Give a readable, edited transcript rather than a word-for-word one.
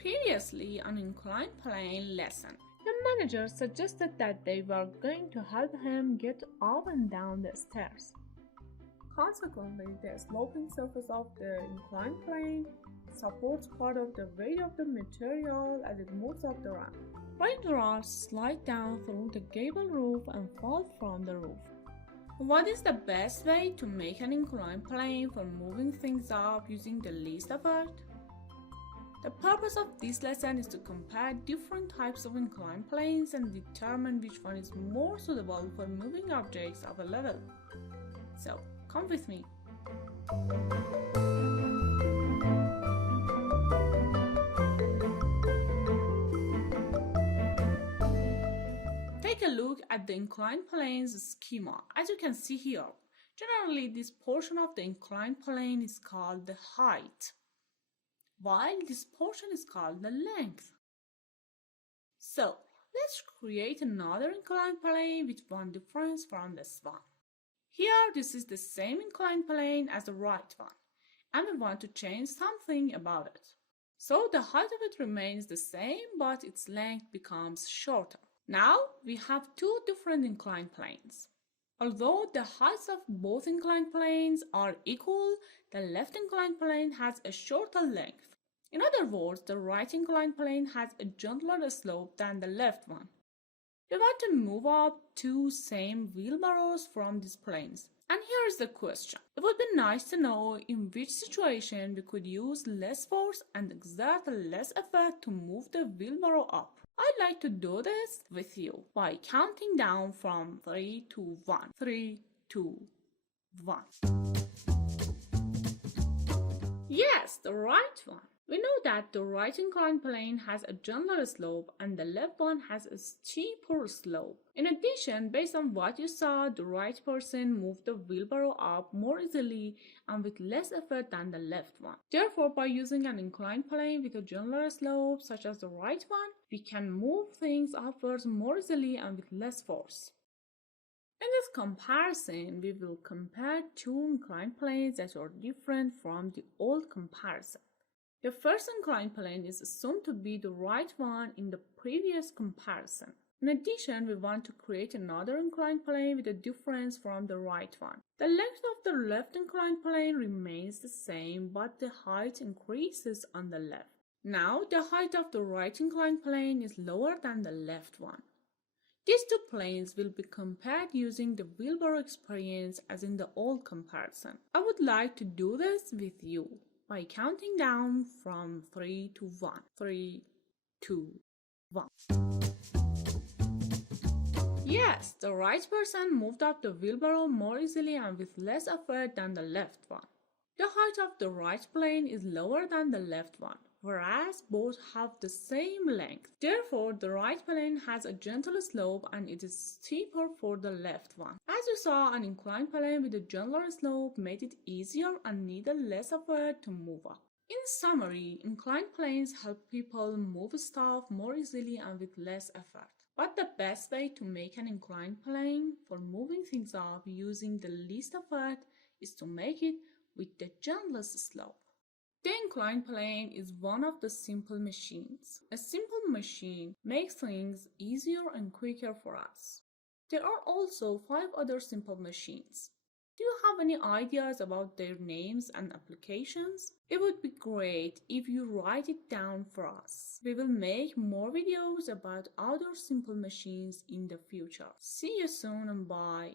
Previously on inclined plane lesson, the manager suggested that they were going to help him get up and down the stairs. Consequently, the sloping surface of the inclined plane supports part of the weight of the material as it moves up the ramp. Raindrops slide down through the gable roof and fall from the roof. what is the best way to make an inclined plane for moving things up using the least effort? The purpose of this lesson is to compare different types of inclined planes and determine which one is more suitable for moving objects up a level. So, come with me. Take a look at the inclined plane's schema. As you can see here, generally this portion of the inclined plane is called the height, while this portion is called the length. So, let's create another inclined plane with one difference from this one. Here, this is the same inclined plane as the right one, and we want to change something about it. So, the height of it remains the same, but its length becomes shorter. Now, we have two different inclined planes. Although the heights of both inclined planes are equal, the left inclined plane has a shorter length. In other words, the right inclined plane has a gentler slope than the left one. We want to move up two same wheelbarrows from these planes. And here is the question. It would be nice to know in which situation we could use less force and exert less effort to move the wheelbarrow up. I'd like to do this with you by counting down from 3 to 1. 3, 2, 1. Yes, the right one. We know that the right inclined plane has a gentler slope and the left one has a steeper slope. In addition, based on what you saw, the right person moved the wheelbarrow up more easily and with less effort than the left one. Therefore, by using an inclined plane with a gentler slope, such as the right one, we can move things upwards more easily and with less force. In this comparison, we will compare two inclined planes that are different from the old comparison. The first inclined plane is assumed to be the right one in the previous comparison. In addition, we want to create another inclined plane with a difference from the right one. The length of the left inclined plane remains the same, but the height increases on the left. Now, the height of the right inclined plane is lower than the left one. These two planes will be compared using the wheelbarrow experience as in the old comparison. I would like to do this with you by counting down from 3 to 1. 3, 2, 1. Yes, the right person moved up the wheelbarrow more easily and with less effort than the left one. The height of the right plane is lower than the left one, whereas both have the same length. Therefore, the right plane has a gentle slope and it is steeper for the left one. As you saw, an inclined plane with a gentler slope made it easier and needed less effort to move up. In summary, inclined planes help people move stuff more easily and with less effort. But the best way to make an inclined plane for moving things up using the least effort is to make it with the gentlest slope. The inclined plane is one of the simple machines. A simple machine makes things easier and quicker for us. There are also 5 other simple machines. Do you have any ideas about their names and applications? It would be great if you write it down for us. We will make more videos about other simple machines in the future. See you soon and bye.